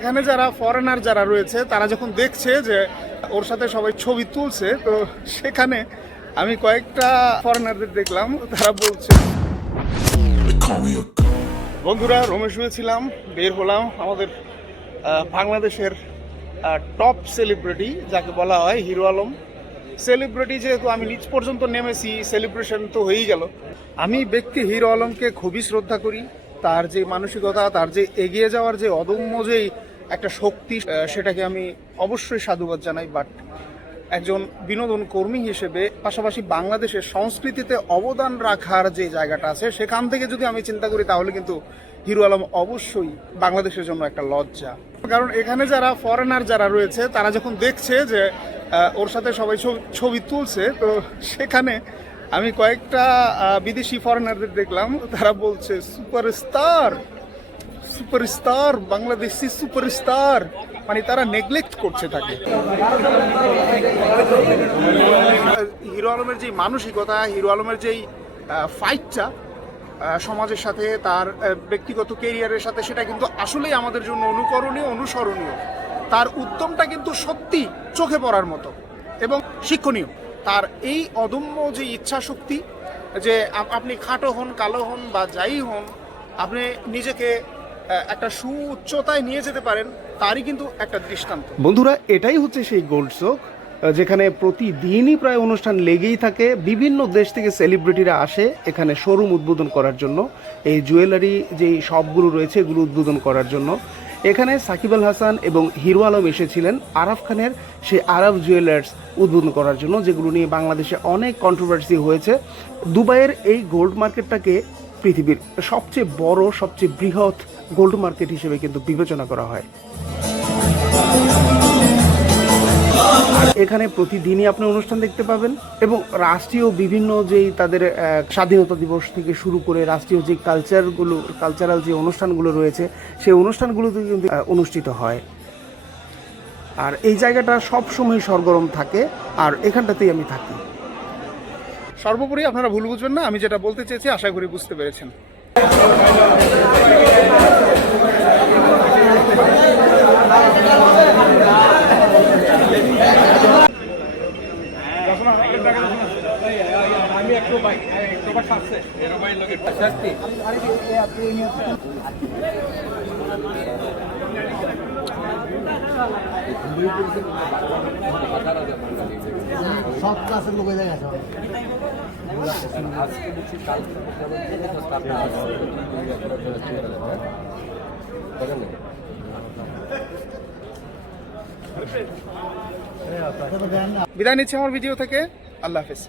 এখানে যারা ফরেনার যারা রয়েছে তারা যখন দেখছে যে ওর সাথে সবাই ছবি তুলছে, তো সেখানে আমি কয়েকটা ফরেনারদের দেখলাম, তারা বলছে বন্ধুরা রোমে শুয়েছিলাম, বের হলাম আমাদের বাংলাদেশের টপ সেলিব্রিটি যাকে বলা হয় হিরো আলম সেলিব্রিটি। যেহেতু আমি নিচ পর্যন্ত নেমেছি, সেলিব্রেশন তো হয়েই গেল। আমি ব্যক্তি হিরো আলমকে খুবই শ্রদ্ধা করি। তার যে মানসিকতা, তার যে এগিয়ে যাওয়ার যে অদম্য যেই একটা শক্তি, সেটাকে আমি অবশ্যই সাধুবাদ জানাই। বাট একজন বিনোদন কর্মী হিসেবে পাশাপাশি বাংলাদেশের সংস্কৃতিতে অবদান রাখার যে জায়গাটা আছে, সেখান থেকে যদি আমি চিন্তা করি তাহলে কিন্তু হিরো আলম অবশ্যই বাংলাদেশের জন্য একটা লজ্জা। কারণ এখানে যারা ফরেনার যারা রয়েছে তারা যখন দেখছে যে ওর সাথে সবাই ছবি তুলছে, তো সেখানে আমি কয়েকটা বিদেশি ফরেনারদের দেখলাম, তারা বলছে সুপারস্টার সুপারস্টার বাংলাদেশি সুপারস্টার, মানে তারা নেগলেক্ট করছে তাকে। হিরো আলমের যে মানসিকতা, হিরো আলমের যেই ফাইটটা সমাজের সাথে, তার ব্যক্তিগত কেরিয়ারের সাথে, সেটা কিন্তু আসলেই আমাদের জন্য অনুকরণীয়, অনুসরণীয়। তার উদ্যমটা কিন্তু সত্যি চোখে পড়ার মতো এবং শিক্ষণীয়। তার এই অদম্য যে ইচ্ছা শক্তি, যে আপনি খাটো হন, কালো হন বা যাই হন, আপনি নিজেকে একটা সুউচ্চতায় নিয়ে যেতে পারেন, তারই কিন্তু একটা দৃষ্টান্ত। বন্ধুরা, এটাই হচ্ছে সেই গোল্ড চোক, যেখানে প্রতিদিনই প্রায় অনুষ্ঠান লেগেই থাকে। বিভিন্ন দেশ থেকে সেলিব্রিটিরা আসে এখানে শোরুম উদ্বোধন করার জন্য, এই জুয়েলারি যেই শপগুলো রয়েছে এগুলো উদ্বোধন করার জন্য। এখানে সাকিব আল হাসান এবং হিরো আলম এসেছিলেন আরাফ খানের সেই আরাফ জুয়েলার্স উদ্বোধন করার জন্য, যেগুলো নিয়ে বাংলাদেশে অনেক কন্ট্রোভার্সি হয়েছে। দুবাইয়ের এই গোল্ড মার্কেটটাকে পৃথিবীর সবচেয়ে বড়, সবচেয়ে বৃহৎ গোল্ড মার্কেট হিসেবে কিন্তু বিবেচনা করা হয়। আর এখানে প্রতিদিনই আপনি অনুষ্ঠান দেখতে পাবেন, এবং রাষ্ট্রীয় বিভিন্ন যেই তাদের স্বাধীনতা দিবস থেকে শুরু করে রাষ্ট্রীয় যে কালচারাল যে অনুষ্ঠানগুলো রয়েছে, সেই অনুষ্ঠানগুলোতে কিন্তু অনুষ্ঠিত হয়। আর এই জায়গাটা সবসময় সরগরম থাকে, আর এখানটাতেই আমি থাকি। সর্বোপরি আপনারা ভুল বুঝবেন না, আমি যেটা বলতে চেয়েছি আশা করি বুঝতে পেরেছেন। সব ক্লাসের লোক হয়ে গেছে। বিদায় নিচ্ছি আমার ভিডিও থেকে। আল্লাহ হাফেজ।